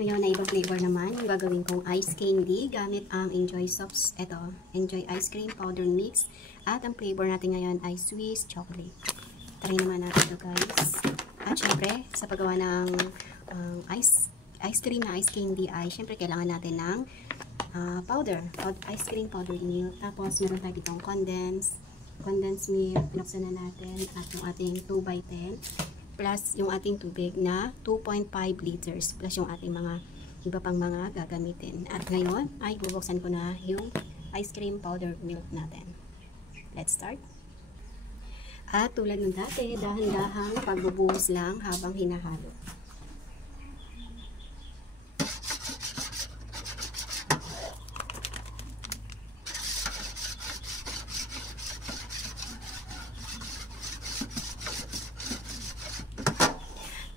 Ngayon na ibang flavor naman, yung gagawin kong ice candy gamit ang Enjoy Sops. Ito, Enjoy Ice Cream Powder Mix. At ang flavor natin ngayon ay Swiss Chocolate. Try naman natin ito guys. At syempre, sa paggawa ng ice cream na ice candy ay syempre kailangan natin ng ice cream powder milk. Tapos meron tayo ditong condensed milk, pinuksan na natin, at yung ating 2x10 plus yung ating tubig na 2.5 liters plus yung ating mga iba pang mga gagamitin. At ngayon ay bubuksan ko na yung ice cream powder milk natin. Let's start. At tulad ng dati, dahan-dahang pagbubuhos lang habang hinahalo.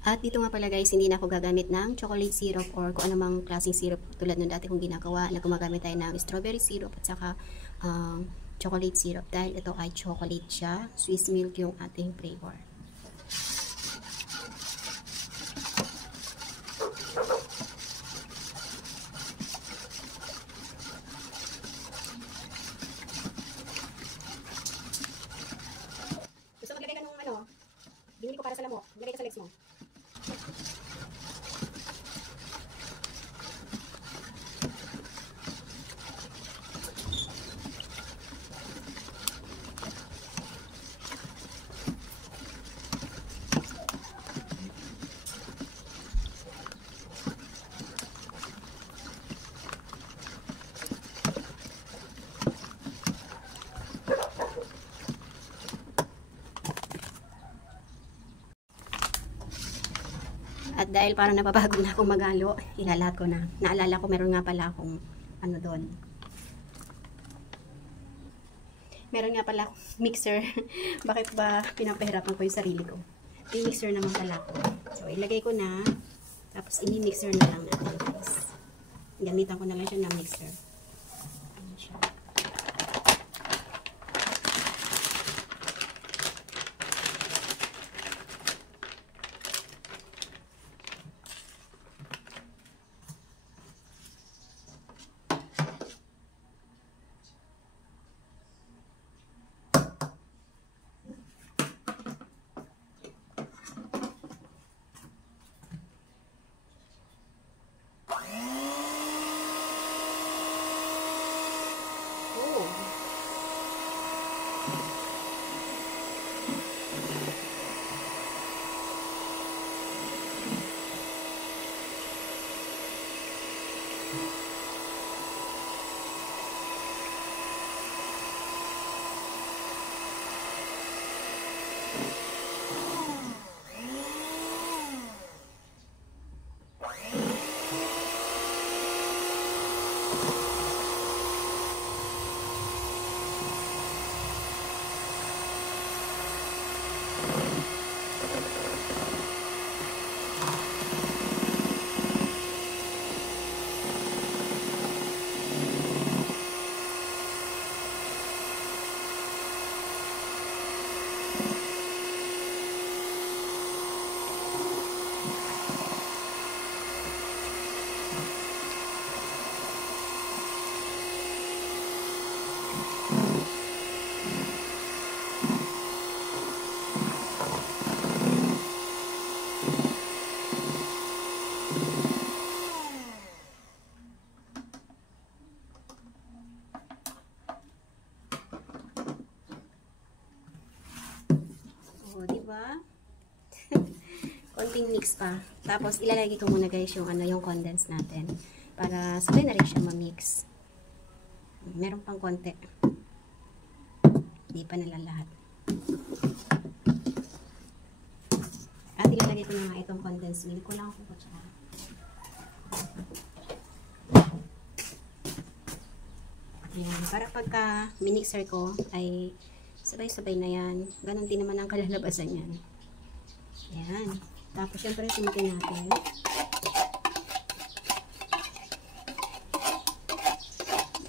At dito nga pala guys, hindi na ako gagamit ng chocolate syrup or kung anumang klaseng syrup tulad ng dati kong ginagawa na gumagamit tayo ng strawberry syrup at saka chocolate syrup dahil ito ay chocolate siya, Swiss milk yung ating flavor. Gusto maglagay ka nung binili ko para sa lamok, maglagay ka sa legs mo. At dahil parang napapagod na akong maghalo, ilalahat ko na. Naalala ko meron nga pala akong doon. Meron nga pala akong mixer. Bakit ba pinapahirapan ko yung sarili ko? Yung mixer naman pala ko. So ilagay ko na. Tapos ini-mixer na lang natin guys. Gamitan ko na lang siya ng mixer. Ayan siya. Konting mix pa. Tapos ilalagay ko muna guys yung yung condense natin para sabay na rin siya ma-mix. Meron pang konti. Hindi pa nalalahat. At ilalagay ko na nga itong condensed milk. Kulang ako po siya. Ayan. Para pagka minixer ko ay sabay-sabay na yan. Ganon din naman ang kalalabasan yan. Ayan. Tapos syempre sumutin natin.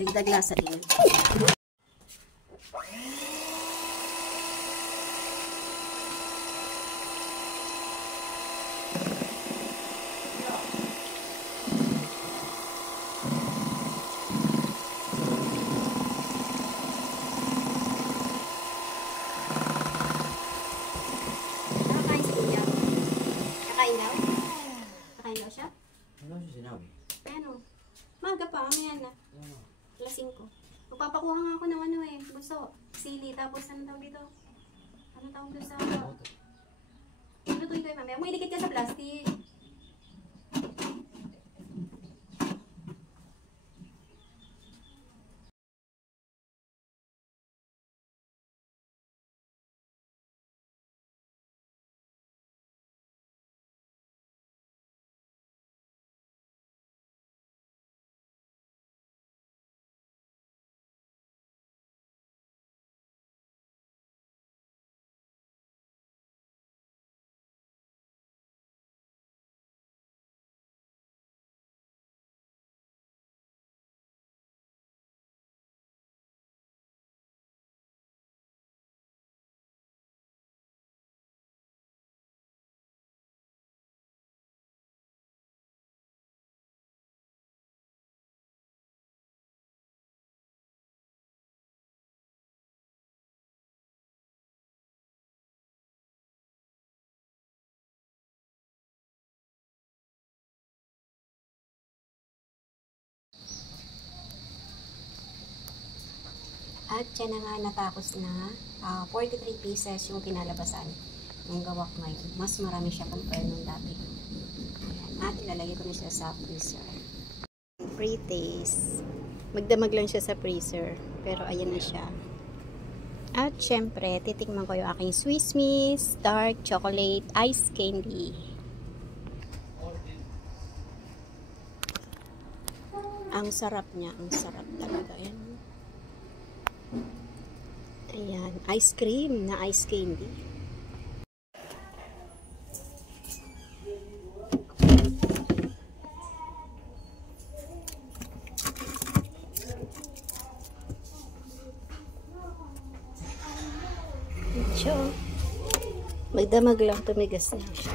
Dagdag lasa din. Wala siya? Ano siya sinabi? Ano? Maga pa, mamaya na. Ano? Alas 5. Magpapakuha nga ako ng ano eh. Gusto, sili. Tapos ano tawag dito? Ano tawag doon sa... Lutuin ko yung mamaya. May dikit ka sa plastic. At siya na nga natapos na 43 pieces yung pinalabasan ng gawak ngayon. Mas marami siya compare nung dati. Ayan. At ilalagay ko na siya sa freezer. Pre-taste. Magdamag lang siya sa freezer. Pero ayan na siya. At syempre, titikman ko yung aking Swiss Miss Dark Chocolate Ice Candy. Ang sarap niya. Ang sarap talaga. Ayan. Ayan, ice cream na ice candy. Medyo magdamag lang, tumigas na siya.